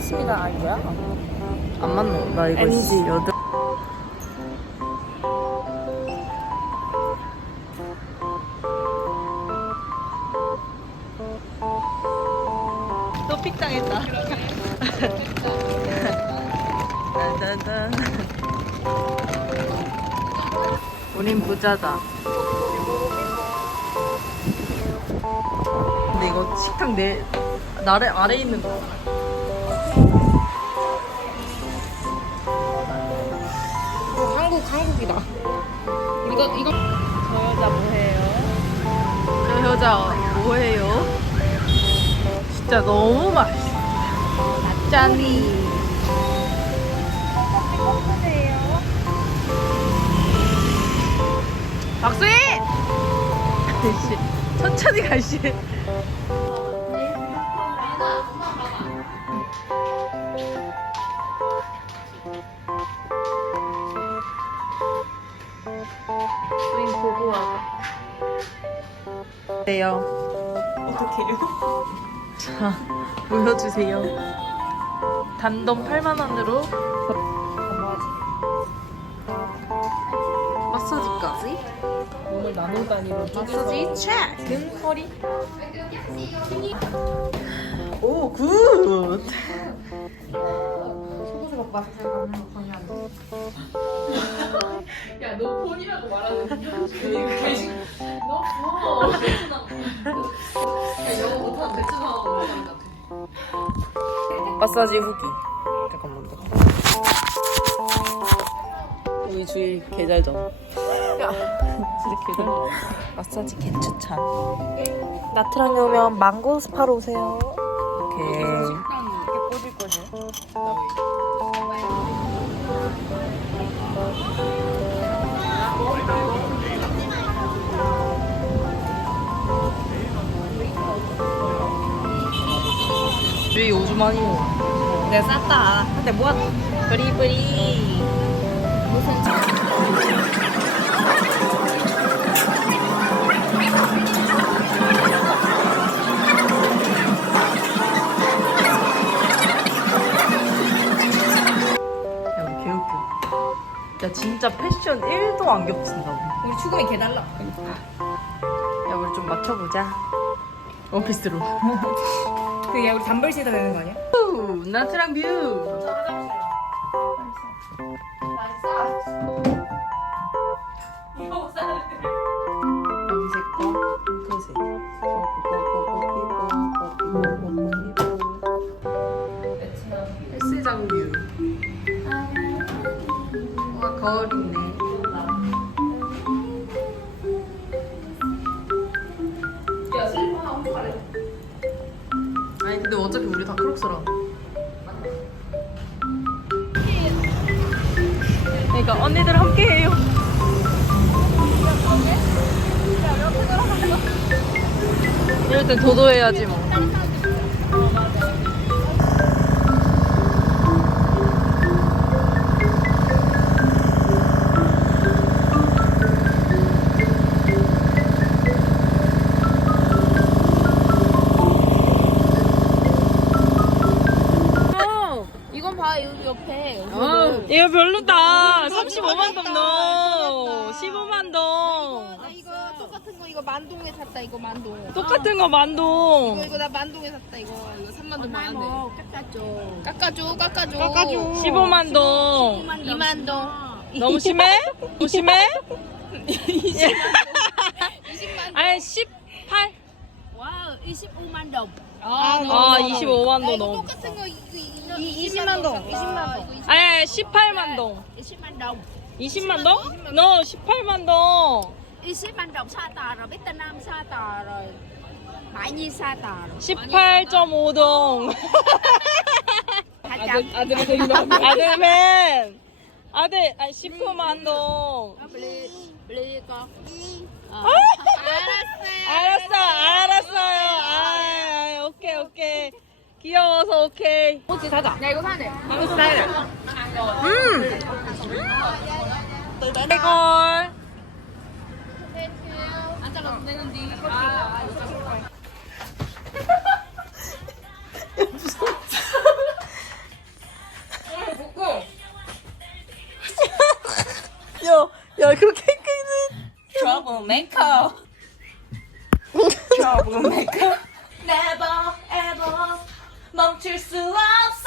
출발했습니다. 아니야? 안 맞노? 나 이거. 씨 여덟. 또 픽당했다. 딴딴딴. 우린 부자다. 근데 이거 식탁 내 나래 아래 있는 거. 한국 한국이다. 이거 이거 저 여자 뭐해요? 저 여자 뭐해요? 진짜 너무 맛있어. 짠이. 박수희! 씨, 천천히 가시. 보고 와. 네요. 어떡해요? 자, 보여주세요. 단돈 8만 원으로 마사지까지? 오늘 나노 단위로 마사지 체크! 등 허리 오, 굿! 야 너 폰이라고 말하는 이거 계속 너 폰. 야 영어 못하는 못하는 것 같아. 마사지 후기. 잠깐만. 우리 주일 계절전. 야, 진짜 계절전. 마사지 개추천. 나트랑에 오면 망고 스파로 오세요. 오케이. 이렇게 꼬질꼬질. 주일 오주만이요. 내가 쌌다. 근데 뭐야? 브리브리. 개웃겨. 야, 진짜 패션 1도 안 겹친다. 우리. 우리 추금이 개달라. 야, 우리 좀 맞춰보자. 원피스로. 그게 우리 단벌 시다 되는 거 아니야? 우, 나트랑 뷰. 헬스장 뷰. 와, 거울 있네. 어차피 우리 다 크록스라. 그러니까 언니들 함께 해요. 이럴 땐 도도해야지 뭐. 이거 별로다. 35만 동 넣어. 15만 동. 나 이거 똑같은 거 이거 만동에 샀다 이거 만동 똑같은 거 이거 만동. 이거 나 만동에 샀다 이거 이거 3만 동 많은데 뭐 깎아줘. 깎아줘 깎아줘 깎아줘. 15만 동. 2만 동 너무 심해? 너무 심해? 20만 아니 18? 와 25만 동 아, 아 25만 나동 이거 너무. 똑같은 거 이거 이- 20만 동, 20만 동. 아니 18만 동. 20만 동 20만 동? 너 18만 동. 20만 동 rồi rồi mãi nhi 사다 rồi 18.5 동. 아들 된다. 아들맨. 아들 아 19만 동. 블리 블리 con 아! 알았어요 알았어, 알았어요. 아, 오케이, 오케이. 귀여워서 오케이. 호지 사자. 야 이거 사네 이거 스타일. 음. 이걸. 안 잘라도 되는데 Troublemaker. Troublemaker. Never ever 멈출 수 없어.